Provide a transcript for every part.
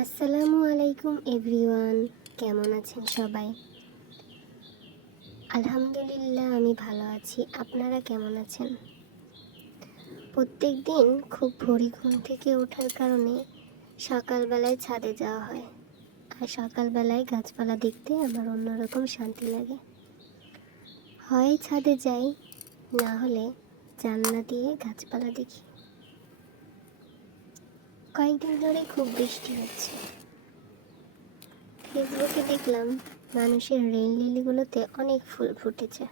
আসসালামু আলাইকুম এভরিওয়ান, কেমন আছেন সবাই? আলহামদুলিল্লাহ, আমি ভালো আছি। আপনারা কেমন আছেন? প্রত্যেক দিন খুব ভোরে ঘুম থেকে ওঠার কারণে সকালবেলায় ছাদে যাওয়া হয়। আর সকালবেলায় গাছপালা দেখতে আমার অন্যরকম শান্তি লাগে। হয় ছাদে যাই, না হলে জানলা দিয়ে গাছপালা দেখি। কয়েকদিন ধরে খুব বৃষ্টি হচ্ছে। ফেসবুকে দেখলাম মানুষের রেইন লিলিগুলোতে অনেক ফুল ফুটেছে,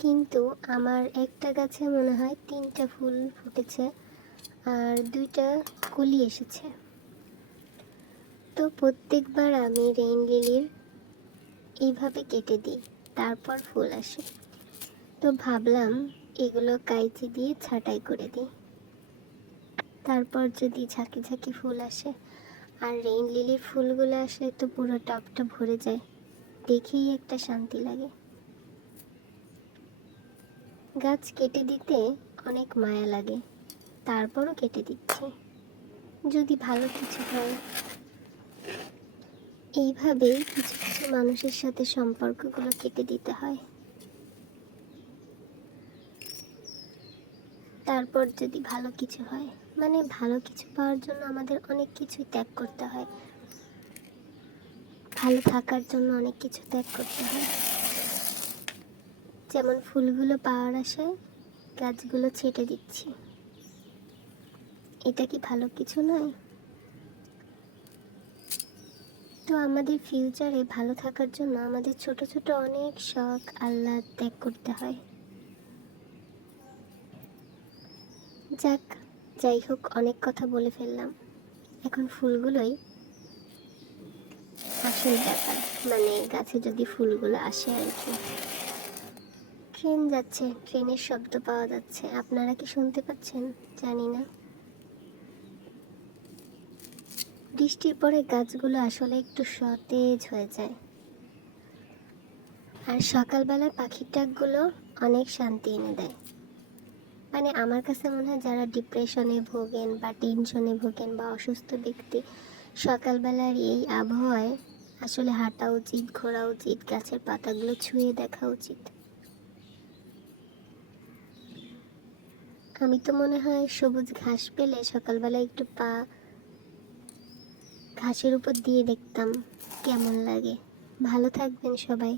কিন্তু আমার একটা গাছে মনে হয় 3টা ফুল ফুটেছে আর 2টা কলি এসেছে। তো প্রত্যেকবার আমি রেইন লিলির এইভাবে কেটে দিই, তারপর ফুল আসে। তো ভাবলাম এগুলো কাইচি দিয়ে ছাঁটাই করে দিই, তারপর যদি ঝাঁকে ঝাঁকে ফুল আসে। আর রেইন লিলির ফুলগুলো আসলে তো পুরো টবটা ভরে যায়, দেখেই একটা শান্তি লাগে। গাছ কেটে দিতে অনেক মায়া লাগে, তারপরও কেটে দিচ্ছি, যদি ভালো কিছু হয়। এইভাবেই কিছু কিছু মানুষের সাথে সম্পর্কগুলো কেটে দিতে হয়, তারপর যদি ভালো কিছু হয়। মানে ভালো কিছু পাওয়ার জন্য আমাদের অনেক কিছুই ত্যাগ করতে হয়, ভালো থাকার জন্য অনেক কিছু ত্যাগ করতে হয়। যেমন ফুলগুলো পাওয়ার আশায় গাছগুলো ছেটে দিচ্ছি, এটা কি ভালো কিছু নয়? তো আমাদের ফিউচারে ভালো থাকার জন্য আমাদের ছোট ছোট অনেক শখ আহ্লাদ ত্যাগ করতে হয়। যাক, যাই হোক, অনেক কথা বলে ফেললাম। এখন ফুলগুলোই আসল ব্যাপার, মানে গাছে যদি ফুলগুলো আসে আর কি। ট্রেন যাচ্ছে, ট্রেনের শব্দ পাওয়া যাচ্ছে, আপনারা কি শুনতে পাচ্ছেন জানি না। বৃষ্টির পরে গাছগুলো আসলে একটু সতেজ হয়ে যায়। আর সকালবেলা পাখির ডাকগুলো অনেক শান্তি এনে দেয়। মানে আমার কাছে মনে হয় যারা ডিপ্রেশনে ভোগেন বা টেনশনে ভোগেন বা অসুস্থ ব্যক্তি, সকালবেলার এই আবহাওয়ায় আসলে হাঁটা উচিত, ঘোরা উচিত, গাছের পাতাগুলো ছুঁয়ে দেখা উচিত। আমি তো মনে হয় সবুজ ঘাস পেলে সকালবেলা একটু পা ঘাসের উপর দিয়ে দেখতাম কেমন লাগে। ভালো থাকবেন সবাই।